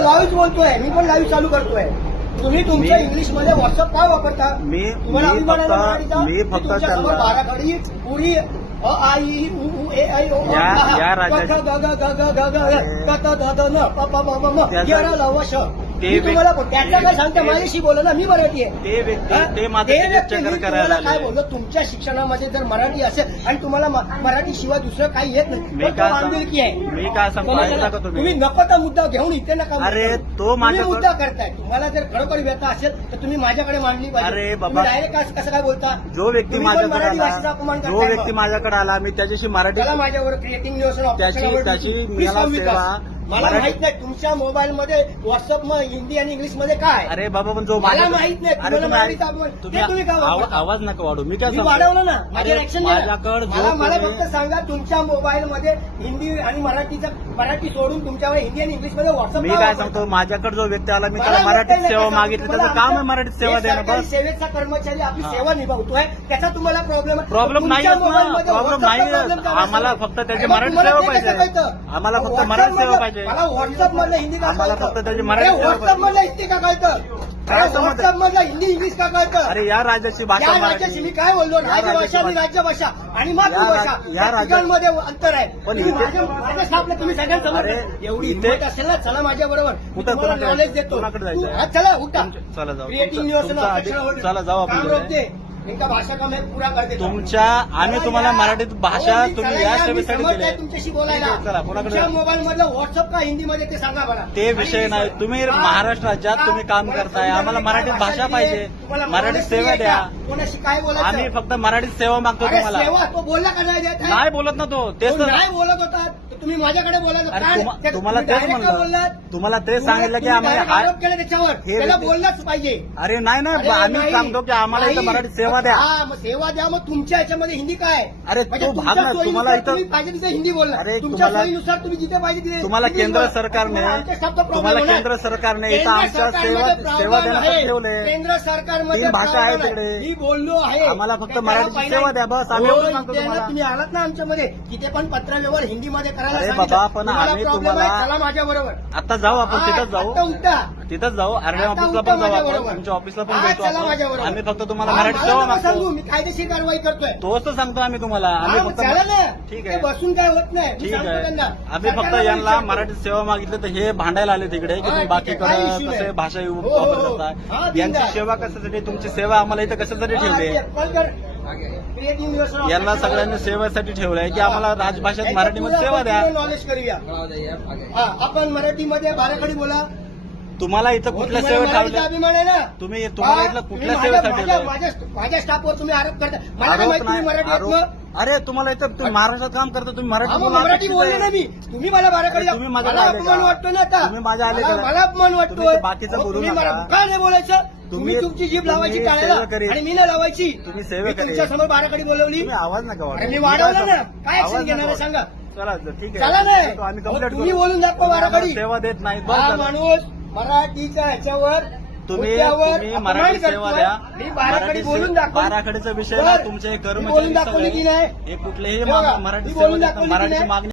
Live बोलतोय, मी पण live चालू करतोय. तुम्ही तुमच्या इंग्लिश मध्ये व्हॉट्सअप काय वापरता? तुम्हाला अभिमान आहे ना मराठीचा? मी फक्त तुमच्यासमोर बाराखडी पुरी अ आ इ उ ऊ ए ऐ ओ या राज्यात मी तुम्हाला त्याचा काय सांगता? माझ्याशी बोला ना, मी मराठी आहे. ते व्यक्ती ते माझं चक्कर करायला काय बोललो? तुमच्या शिक्षणामध्ये जर मराठी असेल आणि तुम्हाला मराठी शिवाय दुसरं काही येत नाही, मी काय बांधिलकी आहे. मी काय सांगतो ऐका का तुम्ही नको तर मुद्दा घेऊन इथे नका. अरे तो तुम्ही माझ्या मुद्दा करताय. तुम्हाला जर खरोखर व्यथा असेल तर तुम्ही माझ्याकडे मांडली पाहिजे. अरे बाबा, डायरेक्ट कसं काय बोलता? जो व्यक्ती तुम्ही पण माझ्याकडे मराठी आला, भाषेचा अपमान जो करताय. व्यक्ती माझ्याकडे आला, मी त्याच्याशी मराठी त्याला माझ्यावर क्रिएटिंग न्यूज त्याची मला सेवा मला माहित नाही तुमच्या मोबाईल मध्ये व्हॉट्सअप मध्ये हिंदी आणि इंग्लिश मध्ये काय. अरे बाबा पण जो मला माहित नाही. अरे तुम्ही काय वापरता? आवाज नका वाढू. मी काय मी वाढवलं ना, माझे अरे ऍक्शन माझ्याकडे मला फक्त सांगा तुमच्या मोबाईल मध्ये हिंदी आणि मराठी सोडून तुमच्यावर हिंदी आणि इंग्लिश मध्ये व्हॉट्सअप. मी काय सांगतो, माझ्याकडे जो व्यक्ती आला, मी त्याला मराठीत सेवा मागितली. त्याचं काम आहे मराठीत सेवा देणं. बस सेवेचा कर्मचारी आपली सेवा निभावतोय, त्याचा तुम्हाला प्रॉब्लेम नाही. प्रॉब्लेम नाही. आम्हाला फक्त त्याची मराठी सेवा पाहिजे. आम्हाला फक्त मराठी सेवा पाहिजे. मला व्हॉट्सअप मधलं हिंदी का आम्हाला कळतं? फक्त त्याची मराठी सेवा व्हॉट्सअप मधलं हिंदी का कळतं? व्हॉट्सअप मधलं हिंदी इंग्लिश का कळतं? अरे या राज्याची भाषा या मराठी. राज्याची मी काय बोललो? राजभाषा आणि राज्यभाषा आणि मातृभाषा या या तिघांमध्ये अंतर आहे. पण तुम्ही इथे- माझ्या स्टाफला तुम्ही सगळ्यांसमोर अरे, एवढी इथे- हिंमत असेल ना, चला माझ्या बरोबर. कुठं नॉलेज देतो. कुणाकडे जायचं? हा, चला उठा. चला जाऊ. क्रिएटिंग न्यूज चला जाऊ आपण तिकडे. इनका भाषा का मैं पूरा कर देता हूं. तुमच्या आम्ही तुम्हाला मराठीत भाषा अहो, मी तुम्ही चला या या, मी सेवेसाठी समजतोय दिली. तुमच्याशी बोलायला. चला कोणाकडे तुमच्या मोबाईल मधलं व्हॉट्सअप का हिंदीमध्ये ते सांगा मला. ते विषय नाही. तुम्ही महाराष्ट्र राज्यात तुम्ही काम करताय. आम्हाला मराठीत भाषा पाहिजे. मराठीत सेवा द्या. कोणाशी काय बोलायचं? आम्ही फक्त मराठीत सेवा मागतो अरे तुम्हाला. सेवा तो बोलला का नाही देत आहे? नाही बोलत ना तो. तेच तो तर नाही बोलत होता तर तुम्ही माझ्याकडे बोलायचं. अरे काय? तुम्हाला तुम्ही तेच direct का म्हणलं. बोललात? तुम्हाला तेच सांगितलं की तुम्ही आम्ही direct आरोप केला त्याच्यावर. हे त्याला व्यक्ती- बोललाच पाहिजे. अरे नाही अरे आम्ही नाही. सांगतो की आम्हाला इथं नाही. मराठीत सेवा द्या. हा, मग सेवा द्या. मग तुमच्या याच्यामध्ये हिंदी काय? अरे म्हणजे तो भाग तुमच्या ना. सोयीनुसार तुम्हाला इथं तुम्ही पाहिजे तिथे हिंदी बोलला. अरे तुमच्या तुम्हाला- सोयीनुसार तुम्ही जिथे पाहिजे तिथे तुम्हाला हिंदी केंद्र बोला. सरकारने आमच्या शब्द problem तुम्हाला होणार. केंद्र सरकारने इथं केंद्र आमच्या सरकारमध्ये सेवा problem देण्यासाठी आहे. ठेवले. केंद्र सरकारमध्ये तीन भाषा आहे problem आहे. तिकडे. मी बोललो आहे. आम्हाला फक्त त्याला मराठीची पहिला- सेवा द्या. बस आम्ही हो, एवढं सांगतो इथे ना तुम्हाला. तुम्ही आलात ना आमच्यामध्ये तिथे पण पत्रव्यवहार हिंदीमध्ये करायला अरे सांगितलं. बाबा, पण तुम्हाला आम्ही problem तुम्हाला- आहे, चला माझ्या बरोबर. आता जाऊ आपण तिथंच आता जाऊ. उठा. तिथंच जाऊ. आरडे आता ऑफिसला उठा पण जाऊ आपण. माझ्याबरोबर. तुमच्या ऑफिसला पण हा, भेटू चला आपण. माझ्याबरोबर. आम्ही फक्त तुम्हाला हा, मराठीत मला सेवा नका सांगू, मागतो. मी कायदेशीर कारवाई करतोय. तोच तर सांगतो आम्ही तुम्हाला. आम्ही हा, फक्त चला ना. ठीक ते आहे. बसून काय होत नाही. मी ठीक सांगतो आहे. त्यांना. आम्ही फक्त सरकारला यांना विचारतो. मराठीत सेवा मागितली तर हे भांडायला आले तिकडे की हा, तुम्ही ठीक आहे. काही बाकीकडे issue कसे नाही. भाषा हो, वापर हो. हा, करताय. बिंदास. यांची सेवा कशासाठी, तुमची सेवा आम्हाला इथं कशासाठी ठेवली हा, कॉल कर. क्रिएटिव्ह न्यूज यांना सगळ्यांनी सेवेसाठी ठेवलंय की आम्हाला राजभाषेत मराठीमध्ये सेवा द्या. नॉलेज करूया. हा, आपण मराठीमध्ये बाराखडी बोला. तुम्हाला इथं कुठल्या सेवेत मराठीचा ठेवलं? अभिमान आहे ना. तुम्हाला इथलं कुठल्या सेवेसाठी ठेवलं? माझ्या स्टाफवर तुम्ही आरोप करता. मला काय आरोप माहिती तुम्ही नाही, मराठी येत ना? आरोप. अरे तुम्हाला इथं तुम्ही महाराष्ट्रात काम करता, तुम्ही मराठी हा, मग बोला. मराठी बोलले ना मी. तुम्ही मला बाराखडी अरे, तुम्ही माझ्या मला आले अपमान का? वाटतो ना आता. तुम्ही माझ्या आले का? मला अपमान वाटतोय. तुम्ही ते बाकीचं अहो, बोलू तुम्ही नका. मला का नाही बोलायचं? तुम्ही तुम्ही- तुमची जीभ लावायची तुम्ही टाळायला सेवा करीत. आणि मी नाही लावायची. तुम्ही सेवा मी करीत. तुमच्या समोर बाराखडी बोलवली. तुम्ही आवाज नका वाढवू. अरे मी वाढवलं ना. काय आवाज ऍक्शन नका घेणार आहे वाढवू. सांगा. चला ठीक चला आहे. नाही. आम्ही अहो, कंप्लेंट तुम्ही बोलून दाखवा बाराखडी. सेवा देत नाही. हा बस झालं. माणूस मराठीच्या ह्याच्यावर तुम्ही मुद्द्यावर तुम्ही अपमान मराठी करतोय. सेवा द्या. मी बाराखडी बोलून दाखवा. बाराखडीचा विषय ना बरं. तुमचे मी कर्मचारी बोलून दाखवली की सगळे नाही? हे कुठलेही बघा, मराठी मी सेवा बोलून देतात. दाखवली की मराठीची नाही? मागणी